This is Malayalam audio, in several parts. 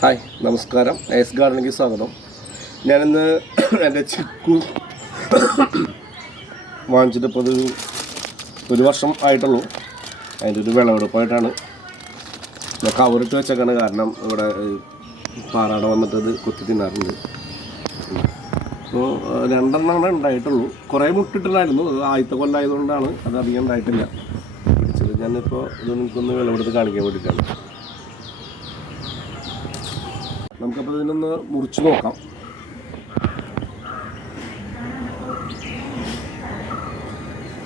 ഹായ്, നമസ്കാരം. എസ് ഗാർഡനിലേക്ക് സ്വാഗതം. ഞാനിന്ന് എൻ്റെ ചിക്കു വാങ്ങിച്ചിട്ട് ഇപ്പോൾ ഒരു വർഷം ആയിട്ടുള്ളൂ. അതിൻ്റെ ഒരു വിളവെടുപ്പായിട്ടാണ് ഞാൻ കവറിട്ട് വെച്ചേക്കാണ്. കാരണം ഇവിടെ പാറാട വന്നിട്ട് ഇത് കുത്തി തിന്നാറുണ്ട്. അപ്പോൾ 2 എണ്ണമാണ് ഉണ്ടായിട്ടുള്ളൂ. കുറേ മുട്ടിട്ടുണ്ടായിരുന്നു. അത് ആദ്യത്തെ കൊല്ലമായതുകൊണ്ടാണ് അത് അധികം ഉണ്ടായിട്ടില്ല പിടിച്ചത്. ഞാനിപ്പോൾ ഇത് നിങ്ങൾക്കൊന്ന് വിളവെടുത്ത് കാണിക്കാൻ വേണ്ടിയിട്ടാണ്. നമുക്കപ്പോൾ ഇതിനൊന്ന് മുറിച്ച് നോക്കാം.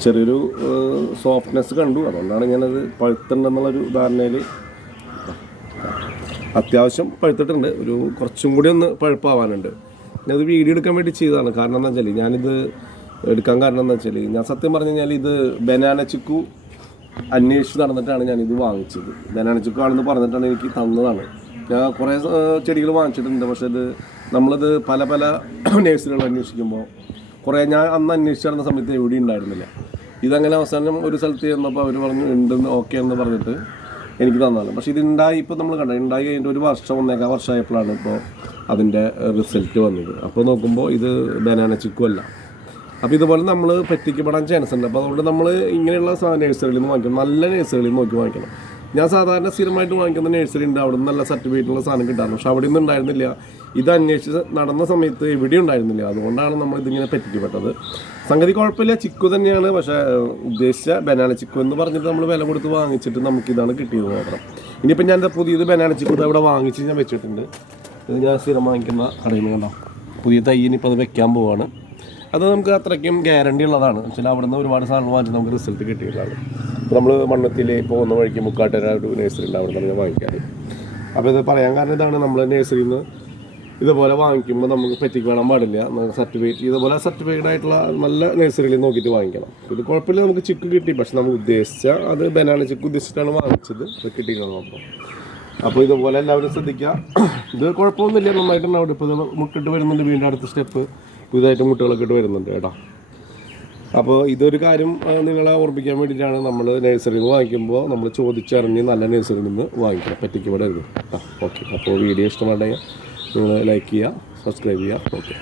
ചെറിയൊരു സോഫ്റ്റ്നെസ് കണ്ടു, അതുകൊണ്ടാണ് ഞാനത് പഴുത്തുണ്ടെന്നുള്ളൊരു ധാരണയിൽ. അത്യാവശ്യം പഴുത്തിട്ടുണ്ട്, ഒരു കുറച്ചും കൂടി ഒന്ന് പഴുപ്പാവാനുണ്ട്. ഞാനത് വീഡിയോ എടുക്കാൻ വേണ്ടി ചെയ്തതാണ്. കാരണം എന്താ വെച്ചാൽ ഞാനിത് എടുക്കാൻ കാരണം എന്താ വെച്ചാൽ ഞാൻ സത്യം പറഞ്ഞു കഴിഞ്ഞാൽ ഇത് ബനാന ചിക്കു അന്വേഷിച്ച് നടന്നിട്ടാണ് ഞാനിത് വാങ്ങിച്ചത്. ബനാന ചിക്കു ആണെന്ന് പറഞ്ഞിട്ടാണ് എനിക്ക് തന്നതാണ്. ഞാൻ കുറേ ചെടികൾ വാങ്ങിച്ചിട്ടുണ്ട്. പക്ഷേ നമ്മളിത് പല നേഴ്സറികൾ അന്വേഷിക്കുമ്പോൾ ഞാൻ അന്ന് അന്വേഷിച്ച് നടന്ന സമയത്ത് എവിടെയും ഉണ്ടായിരുന്നില്ല. ഇതങ്ങനെ അവസാനം ഒരു സ്ഥലത്ത് ചെന്നപ്പോൾ അവർ പറഞ്ഞു ഉണ്ടെന്ന്, ഓക്കെ എന്ന് പറഞ്ഞിട്ട് എനിക്ക് തന്നതാണ്. പക്ഷേ ഇതുണ്ടായി, ഇപ്പോൾ നമ്മൾ ഉണ്ടായി കഴിഞ്ഞിട്ട് 1 വർഷം 1.25 വർഷമായപ്പോഴാണ് ഇപ്പോൾ അതിൻ്റെ റിസൾട്ട് വന്നത്. അപ്പോൾ നോക്കുമ്പോൾ ഇത് ബനാന ചിക്കു അല്ല. അപ്പോൾ ഇതുപോലെ നമ്മൾ പറ്റിക്കപ്പെടാൻ ചാൻസ് ഉണ്ട്. അപ്പോൾ അതുകൊണ്ട് നമ്മൾ ഇങ്ങനെയുള്ള നേഴ്സറിയിൽ നിന്ന് വാങ്ങിക്കണം, നല്ല നേഴ്സറിയിൽ നിന്ന് നോക്കി വാങ്ങിക്കണം. ഞാൻ സാധാരണ സ്ഥിരമായിട്ട് വാങ്ങിക്കുന്ന നേഴ്സറി ഉണ്ട്, അവിടെ നിന്ന് നല്ല സർട്ടിഫിക്കറ്റുള്ള സാധനം കിട്ടാറുണ്ട്. പക്ഷെ അവിടെ ഒന്നും ഉണ്ടായിരുന്നില്ല. ഇത് അന്വേഷിച്ച് നടന്ന സമയത്ത് എവിടെയും ഉണ്ടായിരുന്നില്ല. അതുകൊണ്ടാണ് നമ്മൾ ഇതിങ്ങനെ പറ്റിക്കപ്പെട്ടത്. സംഗതി കുഴപ്പമില്ല, ചിക്കു തന്നെയാണ്. പക്ഷേ ഉദ്ദേശിച്ച ബനാന ചിക്കു എന്ന് പറഞ്ഞിട്ട് നമ്മൾ വില കൊടുത്ത് വാങ്ങിച്ചിട്ട് നമുക്കിതാണ് കിട്ടിയത് മാത്രം. ഇനിയിപ്പോൾ ഞാൻ പുതിയത് ബനാന ചിക്കു ഇവിടെ വാങ്ങിച്ച് ഞാൻ വെച്ചിട്ടുണ്ട്. ഇത് ഞാൻ സ്ഥിരം വാങ്ങിക്കുന്ന കടയിൽ നിന്ന് കണ്ടോ, പുതിയ തൈ ഇനിയിപ്പോൾ അത് വെക്കാൻ പോവാണ്. അത് നമുക്ക് അത്രയ്ക്കും ഗ്യാരണ്ടി ഉള്ളതാണ്. വെച്ചാൽ അവിടെ നിന്ന് ഒരുപാട് സാധനങ്ങൾ വാങ്ങിച്ച് നമുക്ക് റിസൾട്ട് കിട്ടിയിട്ടാണ്. ഇപ്പോൾ നമ്മൾ മണ്ണത്തിൽ പോകുന്ന വഴിക്ക് മുക്കാട്ടര ഒരു നേഴ്സറി ഉണ്ട്, അവിടെ നിന്ന് വാങ്ങിക്കാറ്. അപ്പോൾ ഇത് പറയാൻ കാരണം ഇതാണ്, നമ്മൾ നേഴ്സറിയിൽ നിന്ന് ഇതുപോലെ വാങ്ങിക്കുമ്പോൾ നമുക്ക് പറ്റിക്കാൻ പാടില്ല. സർട്ടിഫിക്കറ്റ് ഇതുപോലെ സർട്ടിഫൈഡ് ആയിട്ടുള്ള നല്ല നേഴ്സറിയിൽ നോക്കിയിട്ട് വാങ്ങിക്കണം. ഇത് കുഴപ്പമില്ല, നമുക്ക് ചിക്കു കിട്ടി. പക്ഷെ നമുക്ക് ഉദ്ദേശിച്ച അത് ബനാന ചിക്കു ഉദ്ദേശിച്ചിട്ടാണ് വാങ്ങിച്ചത്, അത് കിട്ടിക്കണം മാത്രം. അപ്പോൾ ഇതുപോലെ എല്ലാവരും ശ്രദ്ധിക്കുക. ഇത് കുഴപ്പമൊന്നുമില്ല, നന്നായിട്ടുണ്ടാവും. ഇപ്പോൾ ഇത് മുട്ടിട്ട് വരുന്നുണ്ട്, വീണ്ടും അടുത്ത സ്റ്റെപ്പ് പുതുതായിട്ട് മുട്ടുകളൊക്കെ ഇട്ട് വരുന്നുണ്ട് കേട്ടോ. അപ്പോൾ ഇതൊരു കാര്യം നിങ്ങളെ ഓർമ്മിക്കാൻ വേണ്ടിയിട്ടാണ്, നമ്മൾ നേഴ്സറിയിൽ നിന്ന് വാങ്ങിക്കുമ്പോൾ നമ്മൾ ചോദിച്ചറിഞ്ഞ് നല്ല നേഴ്സറിയിൽ നിന്ന് വാങ്ങിക്കണം, പറ്റിക്കപ്പെടരുത്. ഓക്കെ. അപ്പോൾ വീഡിയോ ഇഷ്ടമാണെങ്കിൽ നിങ്ങൾ ലൈക്ക് ചെയ്യുക, സബ്സ്ക്രൈബ് ചെയ്യുക. ഓക്കെ.